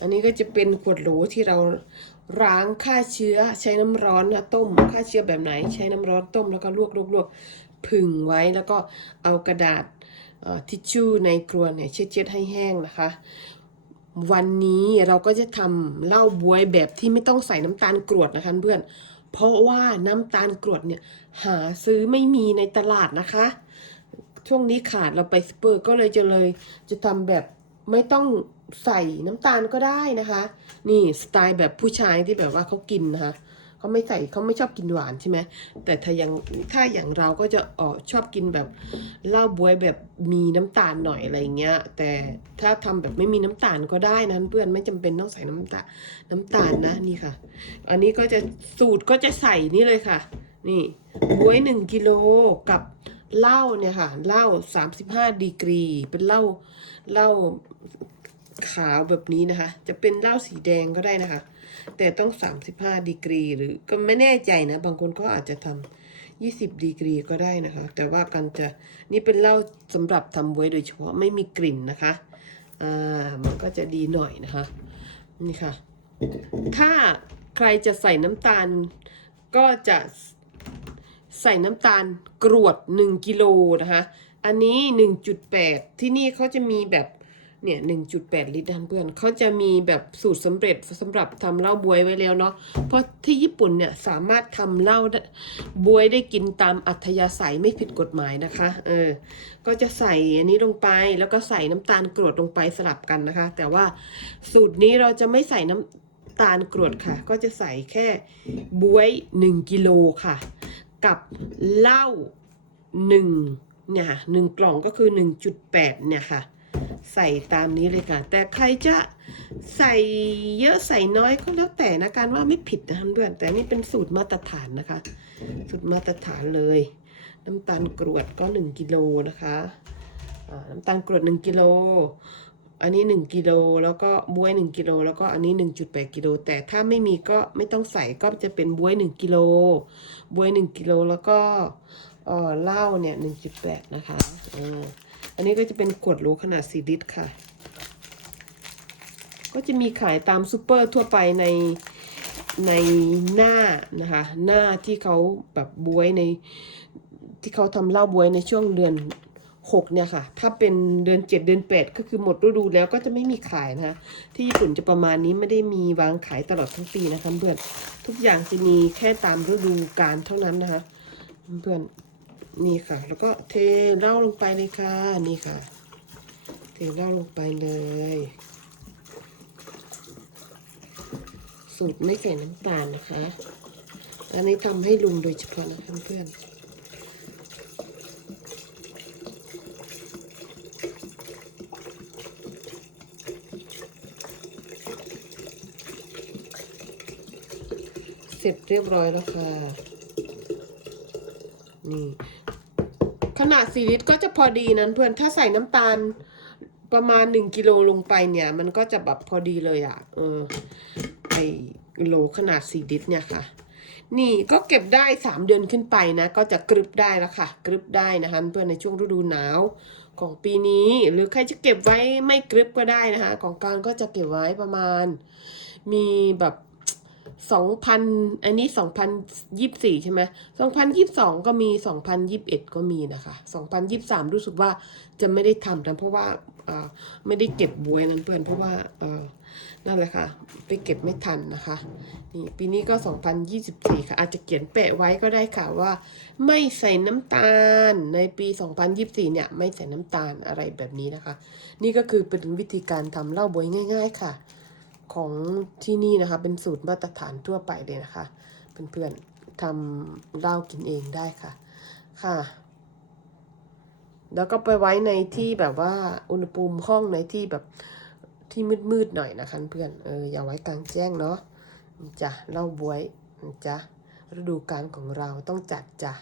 อันนี้ก็จะเป็นขวดโหลที่เราล้างฆ่าเชื้อใช้น้ำร้อนนะต้มฆ่าเชื้อแบบไหน ใช้น้ำร้อนต้มแล้วก็ลวกลวกลวกผึ่งไว้แล้วก็เอากระดาษทิชชู่ในครัวเนี่ยเช็ดเช็ดให้แห้งนะคะ วันนี้เราก็จะทำเหล้าบวยแบบที่ไม่ต้องใส่น้ำตาลกรวดนะคะเพื่อน เพราะว่าน้ำตาลกรวดเนี่ยหาซื้อไม่มีในตลาดนะคะ ช่วงนี้ขาดเราไปสเปอร์ก็เลยจะเลยจะทำแบบ ไม่ต้องใส่น้ำตาลก็ได้นะคะ นี่สไตล์แบบผู้ชายที่แบบว่าเขากินนะคะเขาไม่ใส่เขาไม่ชอบกินหวานใช่ไหมแต่ถ้าอย่างถ้าอย่างเราก็จะออกชอบกินแบบเหล้าบวยแบบมีน้ำตาลหน่อยอะไรเงี้ย แต่ถ้าทำแบบไม่มีน้ำตาลก็ได้นะเพื่อนไม่จำเป็นต้องใส่น้ำตาลน้ำตาลนะนี่ค่ะ อันนี้ก็จะสูตรก็จะใส่นี่เลยค่ะ นี่บวยหนึ่งกิโลกับ เหล้าเนี่ยค่ะเหล้าสามสิบห้าดีกรี เป็นเหล้าเหล้าขาวแบบนี้นะคะ จะเป็นเหล้าสีแดงก็ได้นะคะ แต่ต้อง35ดีกรี หรือก็ไม่แน่ใจนะ บางคนก็อาจจะทำ20ดีกรีก็ได้นะคะ แต่ว่ากันจะนี่เป็นเหล้าสำหรับทำบวยโดยเฉพาะไม่มีกลิ่นนะคะอ่ามันก็จะดีหน่อยนะคะนี่ค่ะ ถ้าใครจะใส่น้ำตาลก็จะ ใส่น้ำตาลกรวด 1กิโลนะคะ อันนี้ 1.8 ที่นี่เขาจะมีแบบเนี่ย1.8 ลิตรนะเพื่อนเขาจะมีแบบสูตรสำเร็จสำหรับทำเหล้าบวยไว้แล้วเนาะ เพราะที่ญี่ปุ่นเนี่ยสามารถทำเหล้าบวยได้กินตามอัธยาศัยไม่ผิดกฎหมายนะคะ เออ ก็จะใส่อันนี้ลงไปแล้วก็ใส่น้ำตาลกรวดลงไปสลับกันนะคะ แต่ว่าสูตรนี้เราจะไม่ใส่น้ำตาลกรวดค่ะ ก็จะใส่แค่บวย 1 กิโลค่ะ กับเหล้า1เนี่ยค่ะหนึ่งกล่องก็คือ1.8เนี่ยค่ะ ใส่ตามนี้เลยค่ะ แต่ใครจะใส่เยอะใส่น้อยก็แล้วแต่นะการว่าไม่ผิดนะเพื่อนแต่นี่เป็นสูตรมาตรฐานนะคะ สูตรมาตรฐานเลย น้ำตาลกรวดก็1กิโลนะคะน้ำตาลกรวด1กิโล อันนี้ 1กิโลแล้วก็บวย1กิโลแล้วก็อันนี้ 1.8กิโลแต่ถ้าไม่มีก็ไม่ต้องใส่ก็จะเป็นบวย1กิโลบวย1กิโลแล้วก็เอ่อเหล้าเนี่ย1.8นะคะออันนี้ก็จะเป็นขวดโหลขนาด4ลิตรค่ะ ก็จะมีขายตามซูเปอร์ทั่วไปในในหน้านะคะหน้าที่เขาแบบบวยในที่เขาทำเหล้าบวยในช่วงเดือน 6เนี่ยค่ะ ถ้าเป็นเดือน 7 เดือน 8 ก็คือหมดฤดูแล้วก็จะไม่มีขายนะคะ ที่ญี่ปุ่นจะประมาณนี้ไม่ได้มีวางขายตลอดทั้งปีนะคะเพื่อน ทุกอย่างจะมีแค่ตามฤดูกาลเท่านั้นนะคะ เพื่อนนี่ค่ะ แล้วก็เทเหล้าลงไปเลยค่ะ นี่ค่ะ เทเหล้าลงไปเลย สูตรไม่ใส่น้ำตาลนะคะ อันนี้ทำให้ลุงโดยเฉพาะนะคะเพื่อน ร็จเรียบร้อยแล้วค่ะ นี่ ขนาด4ลิตรก็จะพอดีนั้นเพื่อน ถ้าใส่น้ำตาลประมาณ1กิโลลงไปเนี่ย มันก็จะแบบพอดีเลยอะ่ะ เออ ไอโหลขนาด4ลิตรเนี่ยค่ะ นี่ก็เก็บได้3เดือนขึ้นไปนะ ก็จะกรึบได้แล้วค่ะ กรึบได้นะคะเพื่อนในช่วงฤดูหนาวของปีนี้หรือใครจะเก็บไว้ไม่กรึบก็ได้นะคะ ของกลางก็จะเก็บไว้ประมาณ มีแบบ สองพันอันนี้สองพันยี่สี่ใช่ไหมสองพันยี่สองก็มีสองพันยี่บเอ็ดก็มีนะคะสองพันยี่สามรู้สึกว่าจะไม่ได้ทำนะเพราะว่าไม่ได้เก็บบวยนั้นเพื่อนเพราะว่านั่นแหละค่ะ ไปเก็บไม่ทันนะคะ นี่ปีนี้ก็ 2024 ค่ะ อาจจะเขียนแปะไว้ก็ได้ค่ะว่า ไม่ใส่น้ำตาลในปี 2024 เนี่ย ไม่ใส่น้ำตาลอะไรแบบนี้นะคะ นี่ก็คือเป็นวิธีการทำเหล้าบวยง่าย ๆ ค่ะ ของที่นี่นะคะ เป็นสูตรมาตรฐานทั่วไปเลยนะคะ เพื่อนๆทำเหล้ากินเองได้ค่ะ ค่ะ แล้วก็ไปไว้ในที่แบบว่าอุณหภูมิห้องในที่แบบที่มืดๆหน่อยนะคะเพื่อนเอออย่าไว้กลางแจ้งเนาะจ้ะเหล้าบวยจ้ะฤดูกาลของเราต้องจัดจ้ะ